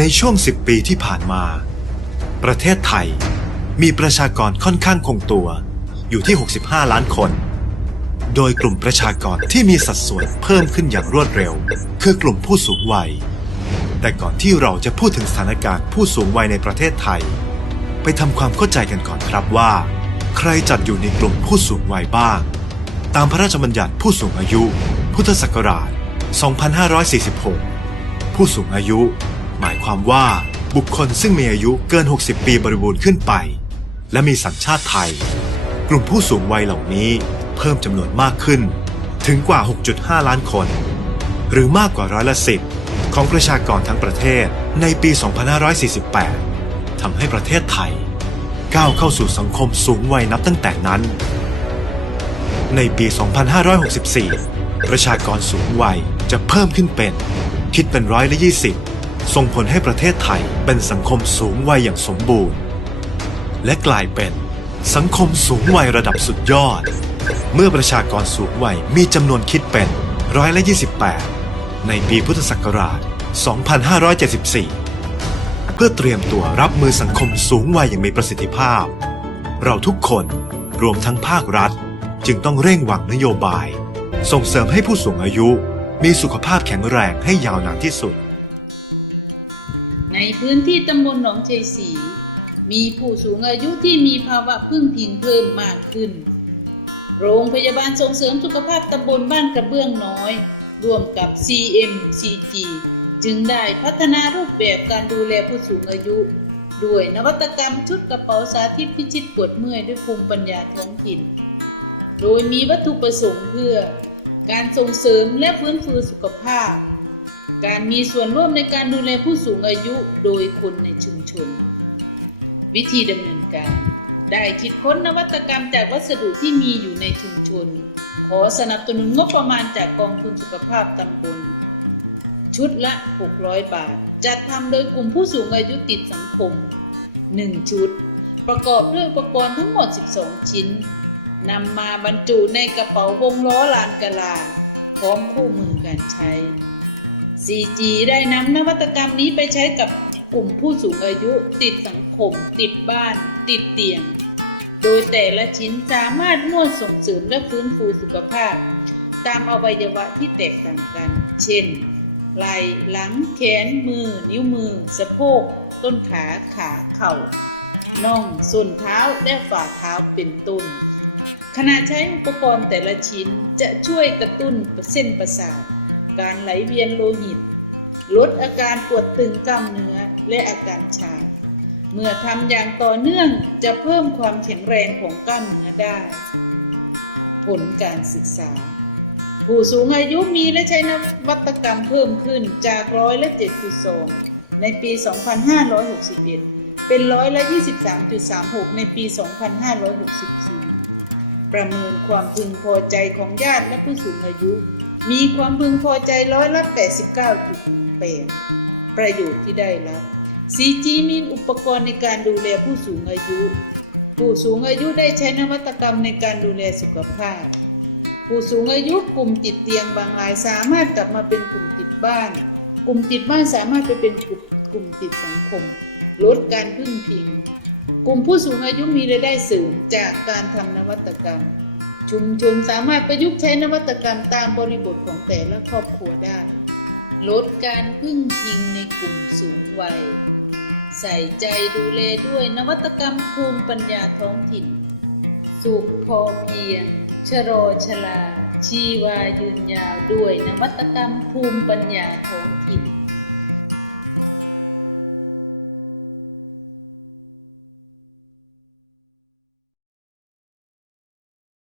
ในช่วง 10 ปีที่ผ่านมา ประเทศไทยมีประชากรค่อนข้างคงตัวอยู่ที่ 65 ล้านคน โดยกลุ่มประชากรที่มีสัดส่วนเพิ่มขึ้นอย่างรวดเร็ว คือกลุ่มผู้สูงวัย แต่ก่อนที่เราจะพูดถึงสถานการณ์ผู้สูงวัยในประเทศไทย ไปทำความเข้าใจกันก่อนครับว่า ใครจัดอยู่ในกลุ่มผู้สูงวัยบ้าง ตามพระราชบัญญัติผู้สูงอายุ พุทธศักราช 2546 ผู้สูงอายุ หมายความว่าบุคคลซึ่งมีอายุเกิน 60 ปีบริบูรณ์ขึ้นไป และมีสัญชาติไทย กลุ่มผู้สูงวัยเหล่านี้เพิ่มจำนวนมากขึ้น ถึงกว่า 6.5 ล้านคน หรือมากกว่าร้อยละสิบของประชากรทั้งประเทศในปี 2548 ทำให้ประเทศไทย ก้าวเข้าสู่สังคมสูงวัยนับตั้งแต่นั้น ในปี 2564 ประชากรสูงวัยจะเพิ่มขึ้นเป็น คิดเป็นร้อยละ20 ส่งผลให้ประเทศไทยเป็นสังคมสูงวัยอย่างสมบูรณ์ และกลายเป็นสังคมสูงวัยระดับสุดยอด เมื่อประชากรสูงวัยมีจำนวนคิดเป็นร้อยละ28 ในปีพุทธศักราช 2574 เพื่อเตรียมตัวรับมือสังคมสูงวัยอย่างมีประสิทธิภาพ เราทุกคนรวมทั้งภาครัฐ จึงต้องเร่งวางนโยบาย ส่งเสริมให้ผู้สูงอายุมีสุขภาพแข็งแรงให้ยาวนานที่สุด ในพื้นที่ตำบลหนองชัยศรีมีผู้สูงอายุที่มีภาวะพึ่งพิงเพิ่มมากขึ้น โรงพยาบาลส่งเสริมสุขภาพตำบลบ้านกระเบื้องน้อย ร่วมกับ CMCG จึงได้พัฒนารูปแบบการดูแลผู้สูงอายุ ด้วยนวัตกรรมชุดกระเป๋าสาธิตพิชิตปวดเมื่อยด้วยภูมิปัญญาท้องถิ่น โดยมีวัตถุประสงค์เพื่อ การส่งเสริมและฟื้นฟูสุขภาพ การมีส่วนร่วมในการดูแลผู้สูงอายุโดยคนในชุมชน วิธีดำเนินการ ได้คิดค้นนวัตกรรมจากวัสดุที่มีอยู่ในชุมชน ขอสนับสนุนงบประมาณจากกองทุนสุขภาพตำบล ชุดละ 600 บาท จัดทำโดยกลุ่มผู้สูงอายุติดสังคม 1 ชุด ประกอบด้วยอุปกรณ์ทั้งหมด 12 ชิ้นนำมาบรรจุในกระเป๋าวงล้อลานกะลา พร้อมคู่มือการใช้ 4G ได้นำนวัตกรรมนี้ไปใช้กับกลุ่มผู้สูงอายุ ติดสังคม ติดบ้าน ติดเตียง โดยแต่ละชิ้นสามารถนวดส่งเสริมและฟื้นฟูสุขภาพ ตามอวัยวะที่แตกต่างกัน เช่น ไหล่ หลัง แขน มือ นิ้วมือ สะโพก ต้นขา ขา เข่า น่อง ส่วนเท้า และฝ่าเท้า เป็นต้นขณะใช้อุปกรณ์แต่ละชิ้นจะช่วยกระตุ้นเส้นประสาท การไหลเวียนโลหิต ลดอาการปวดตึงกล้ามเนื้อและอาการชา เมื่อทำอย่างต่อเนื่องจะเพิ่มความแข็งแรงของกล้ามเนื้อได้ ผลการศึกษา ผู้สูงอายุมีและใช้นวัตกรรมเพิ่มขึ้นจากร้อยละ7.2 ในปี 2561 เป็นร้อยละ23.36 ในปี 2564ประเมินความพึงพอใจของญาติและผู้สูงอายุ มีความพึงพอใจร้อยละ89.18 ประโยชน์ที่ได้รับ CG มีอุปกรณ์ในการดูแลผู้สูงอายุ ผู้สูงอายุได้ใช้นวัตกรรมในการดูแลสุขภาพ ผู้สูงอายุกลุ่มติดเตียงบางรายสามารถกลับมาเป็นกลุ่มติดบ้าน กลุ่มติดบ้านสามารถไปเป็นกลุ่มกลุ่มติดสังคม ลดการพึ่งพิง กลุ่มผู้สูงอายุมีรายได้เสริมจากการทำนวัตกรรม ชุมชนสามารถประยุกต์ใช้นวัตกรรมตามบริบทของแต่ละครอบครัวได้ ลดการพึ่งพิงในกลุ่มสูงวัย ใส่ใจดูแลด้วยนวัตกรรมภูมิปัญญาท้องถิ่น สุขพอเพียงชะลอชลา ชีวายืนยาวด้วยนวัตกรรมภูมิปัญญาท้องถิ่น